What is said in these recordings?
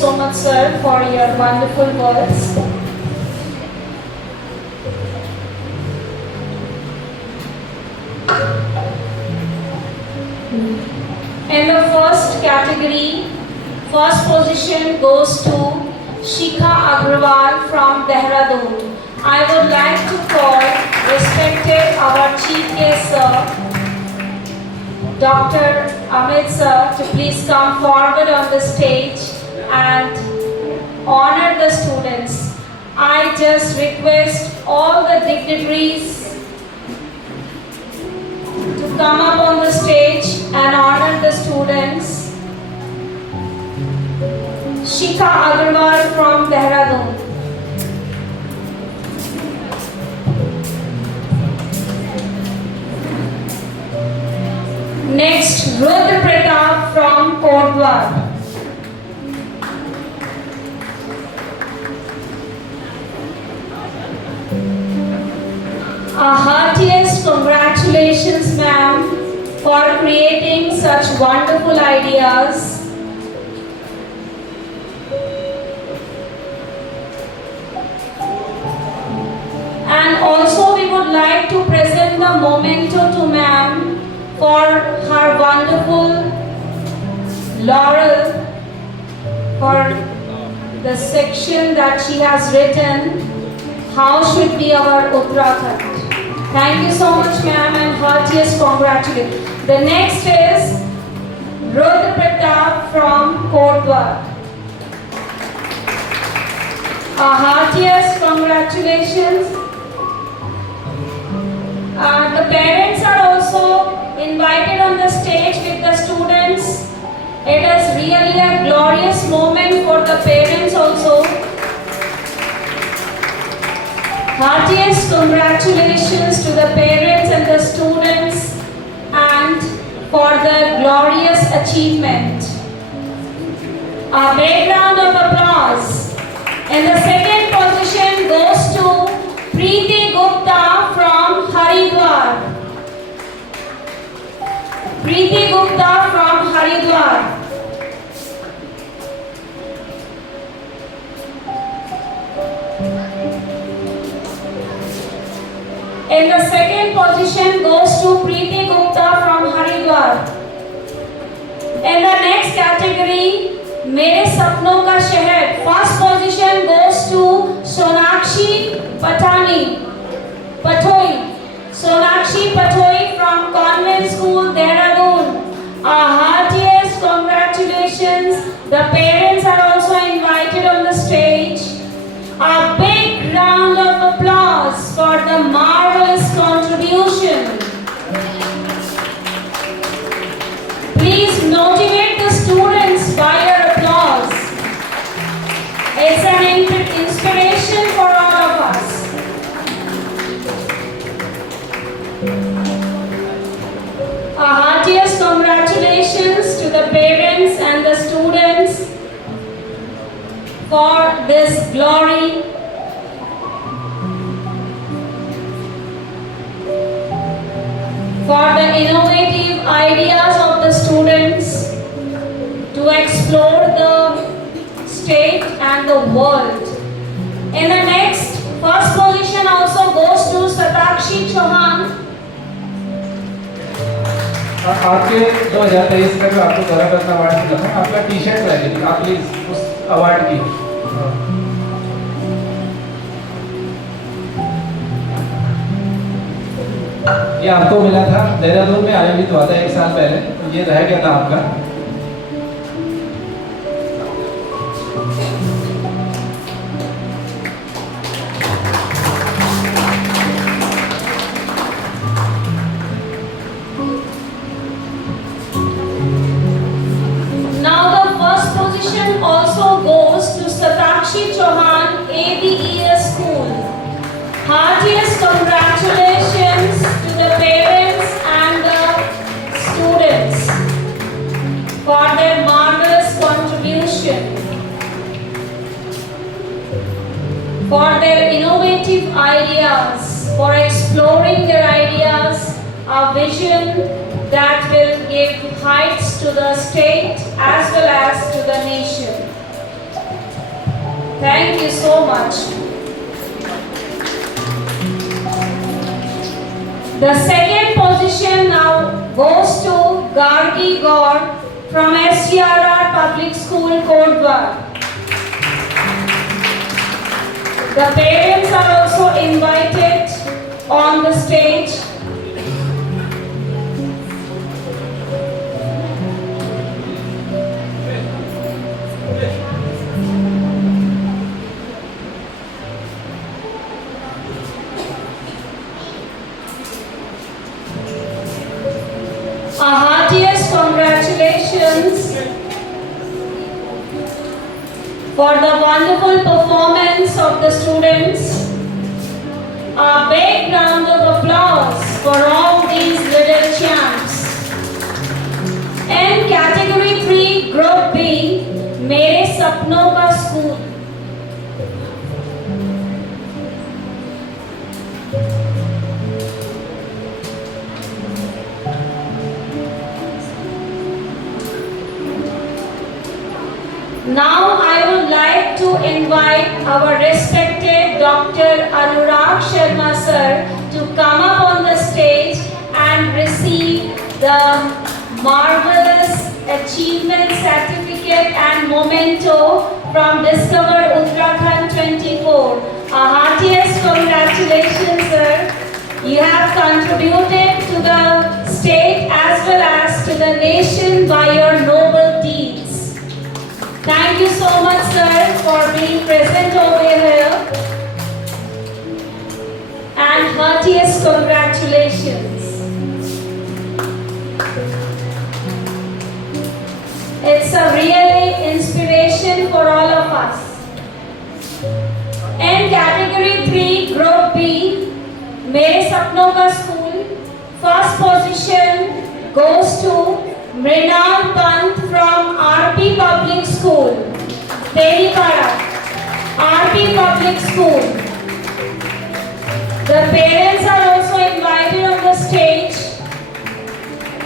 so much, sir, for your wonderful words. In the first category, first position goes to Shikha Agrawal from Dehradun. I would like to call respected our chief guest, sir, Dr. Amit sir, to please come forward on the stage and honor the students. I just request all the dignitaries to come up on the stage and honor the students. Shikha Agrawal from Dehradun. Next, Rudra Pratap from Kordwar. Our heartiest congratulations, ma'am, for creating such wonderful ideas. And also we would like to present the memento to ma'am for her wonderful laurel for the section that she has written, How Should Be Our Uttarakhand. Thank you so much, ma'am, and heartiest congratulations. The next is Rudra Pratap from Kordwar. Our heartiest congratulations. The parents are also invited on the stage with the students. It is really a glorious moment for the parents also. Heartiest congratulations to the parents and the students and for the glorious achievement. A big round of applause. And the second position goes to Preeti Gupta from Haridwar. Preeti Gupta from Haridwar. And the second position goes to Preeti Gupta from Haridwar. In the next category, मेरे सपनों का शहर, first position goes to Sonakshi Pathoi. Sonakshi Pathoi from Convent School, Dehradun. Our heartiest congratulations. The parents are also invited on the stage. A big round of applause for the marvelous contribution. Please motivate the students by your applause. It's an inspiration for all of us. Our heartiest congratulations to the parents and the students for this glory. For the innovative ideas of the students to explore the state and the world. In the next, first position also goes to Satakshi Chauhan. आपके 2023 का जो आपको गौरव रत्न award मिला था, आपका T shirt लगेगी आप please उस अवार्ड की। ये आपको मिला था, देहरादून में आयोजित हुआ था 1 साल पहले, तो ये रह गया था आपका। Also goes to Satakshi Chauhan ABES School. Heartiest congratulations to the parents and the students for their marvelous contribution, for their innovative ideas, for exploring their ideas, a vision that will give heights to the state as well as to the nation. Thank you so much. The second position now goes to Gargi Gaur from SGRR Public School, Kodwar. The parents are also invited on the stage. Our heartiest congratulations for the wonderful performance of the students. A big round of applause for all these little champs. In category 3 group B, मेरे सपनों का school. Now I would like to invite our respected Dr. Anurag Sharma sir to come up on the stage and receive the marvelous achievement certificate and memento from Discover Uttarakhand 24. Our heartiest congratulations sir. You have contributed to the state as well as to the nation by your noble deeds. Thank you so much, sir, for being present over here. And heartiest congratulations. It's a really inspiration for all of us. In category 3, group B, मेरे सपनों का school, first position goes to Mrinal Pant from RP Public School, Teripara, RP Public School. The parents are also invited on the stage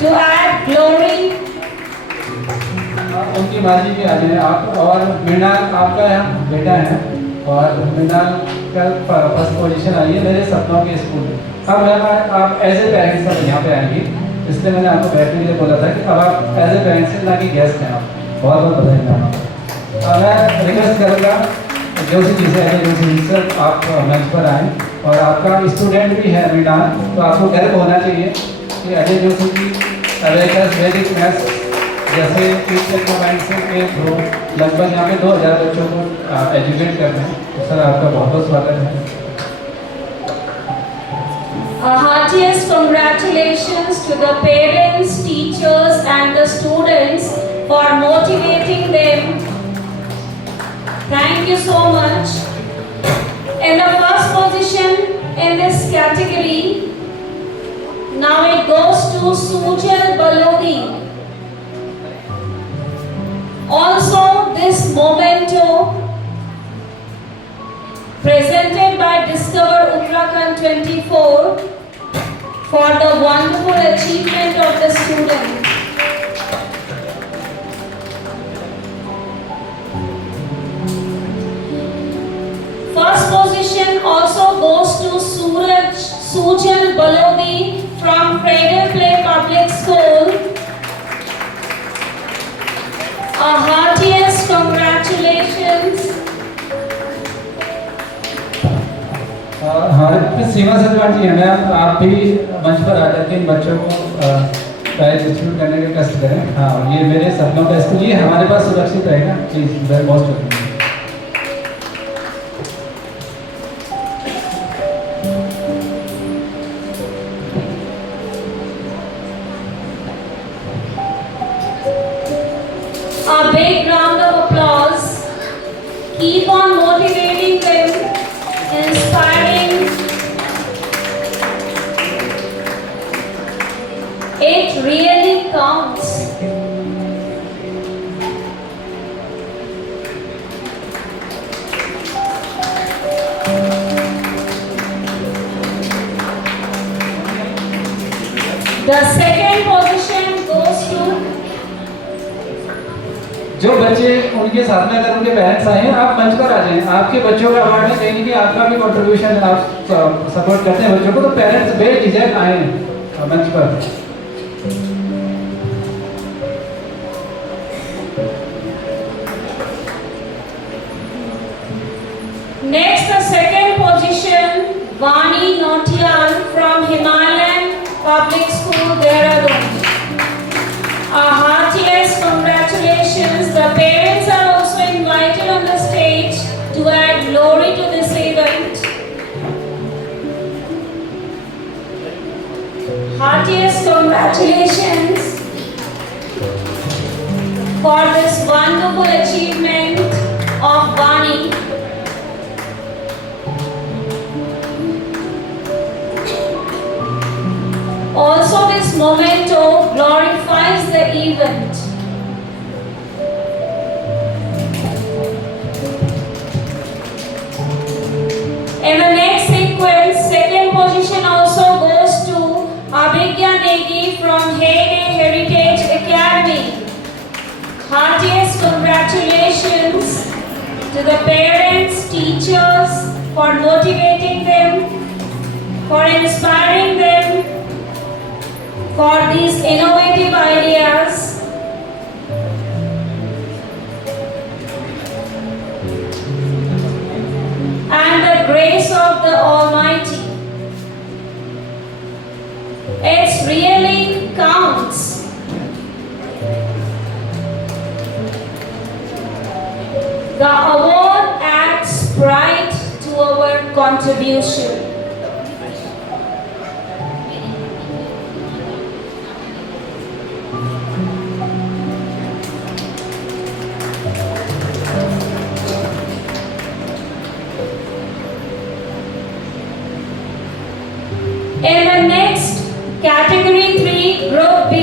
to add glory. उनकी मर्जी के आगे आप और मृणाल आपका यहाँ बेटा है और मृणाल का फर्स्ट पोजीशन आई है मेरे सपनों के स्कूल में. अब आप एज ए पेरेंट्स सब यहाँ पे आएंगी, इसलिए मैंने आपको बैठने के लिए बोला था कि अब आप एज ए पेरेंट्स ना कि गेस्ट हैं. आप बहुत बहुत बधाई मैम. मैं रिक्वेस्ट करूँगा जो सी चीज़ें हैं जो सी सर आप मंच पर आएँ और आपका स्टूडेंट भी है मृणाल, तो आपको गर्व होना चाहिए कि अजय जोशी की अवेकस वैदिक मैथ्स जैसे टीचर कमांड से के थ्रू लगभग यहाँ पे 2000 बच्चों को एजुकेट कर रहे हैं. तो सर आपका बहुत बहुत स्वागत है. Our heartiest congratulations to the parents, teachers and the students for motivating them. Thank you so much. In the first position in this category, now it goes to Sujal Balodi. Also this memento presented by Discover Uttarakhand 24 for the wonderful achievement of the student. First position also goes to Sujal Balodi from Cradle Play Public School. Our heartiest congratulations. हमारे सीमा सलमान जी हैं ma'am, आप भी मंच पर आ जाके इन बच्चों को prize distribute करने का कष्ट करें. हाँ, ये मेरे सपनों का स्कूल, ये हमारे पास सुरक्षित रहेगा. Please very most welcome. A big round of applause. Keep on motivating them, inspiring. It really counts. The second position goes to जो बच्चे उनके साथ में अगर उनके पेरेंट्स आए हैं, आप मंच पर आ जाएं। आपके बच्चों का अवार्ड है, कहीं कि आपका भी कंट्रीब्यूशन है, आप सपोर्ट करते हैं बच्चों को, तो पेरेंट्स बेझिझक आए मंच पर। Next, the second position, Vani Nautiyal from Himalayan Public School, Dehradun. Our heartiest congratulations. The parents are also invited on the stage to add glory to this event. Heartiest congratulations for this wonderful achievement of Vani. Also, this memento glorifies the event. In the next sequence, second position also goes to Abhigya Negi from Heyday Heritage Academy. Heartiest congratulations to the parents, teachers for motivating them, for inspiring them, for these innovative ideas. And the grace of the Almighty. It really counts. The award adds pride to our contribution. In the next category 3, group B,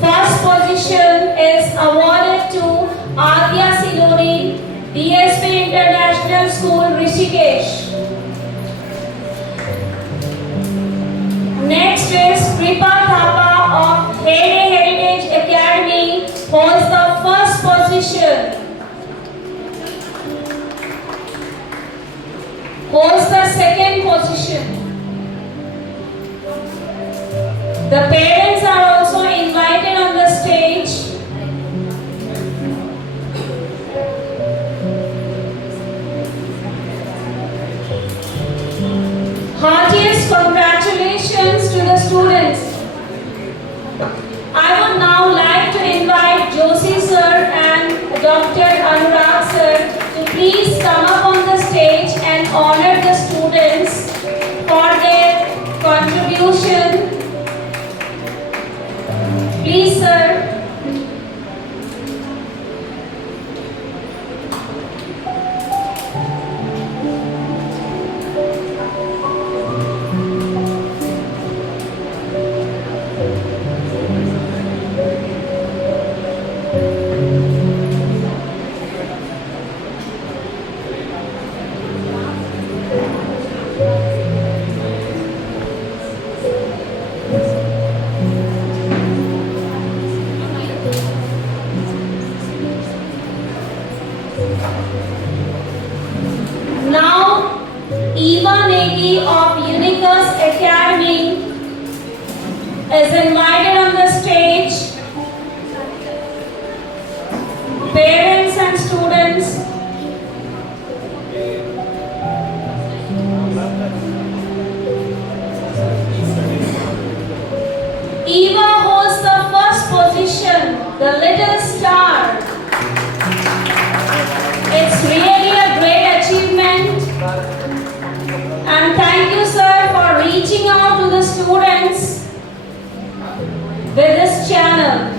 first position is awarded to Adya Siluri, DSP International School, Rishikesh. Next is Kripa Thapa of Heyday Heritage Academy, holds the first position. Holds the second position. The parents are also invited on the stage. Heartiest congratulations to the students. I would now like to invite Joshi sir and Dr. Anurag sir to please come up on the stage and honor the students for their contribution. Please, sir. Now, Eva Negi of Unicus Academy is invited on the stage. Parents and students. Eva holds the first position, the little star. It's really a great achievement. And thank you, sir, for reaching out to the students with this channel.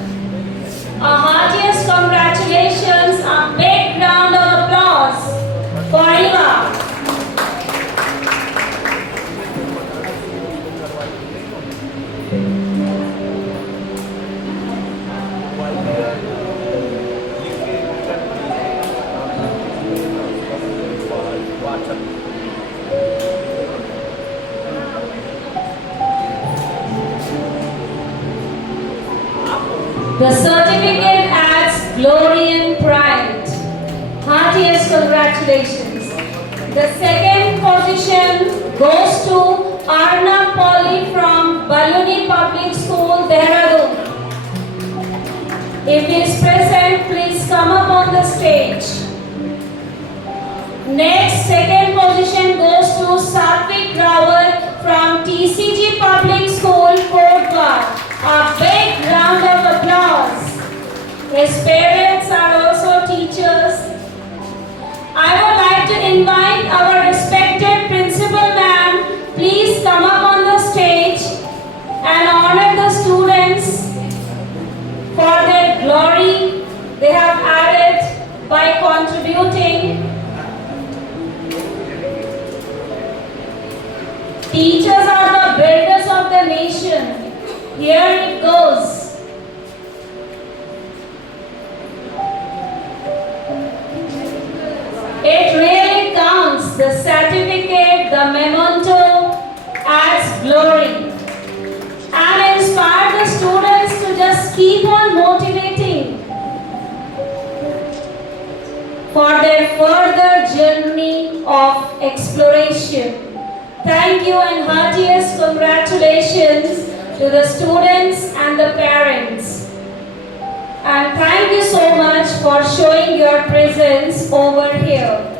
A heartiest congratulations, a big round of applause for Eva. The certificate adds glory and pride. Heartiest congratulations. The second position goes to Arnab Polly from Baluni Public School, Dehradun. If he is present, please come up on the stage. Next, second position goes to Satvik Rawat from TCG Public School, Kotwar. A big round of applause. His parents are also teachers. I would like to invite our respected principal ma'am, please come up on the stage and honor the students for their glory they have added by contributing. Teachers are the builders of the nation. Here it goes. It really counts. The certificate, the memento adds glory and inspire the students to just keep on motivating for their further journey of exploration. Thank you and heartiest congratulations to the students and the parents. And thank you so much for showing your presence over here.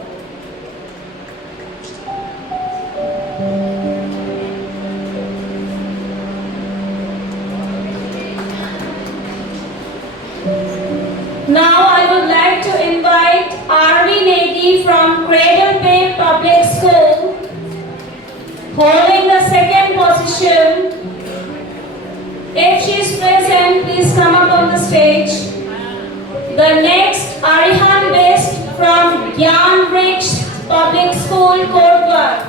Now I would like to invite Arvi Negi from Cradle Bay Public School, holding the second position. If she is present, please come up on the stage. The next, Arihan Best from Gyan Rich Public School, Kotwar.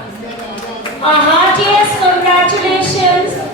A heartiest congratulations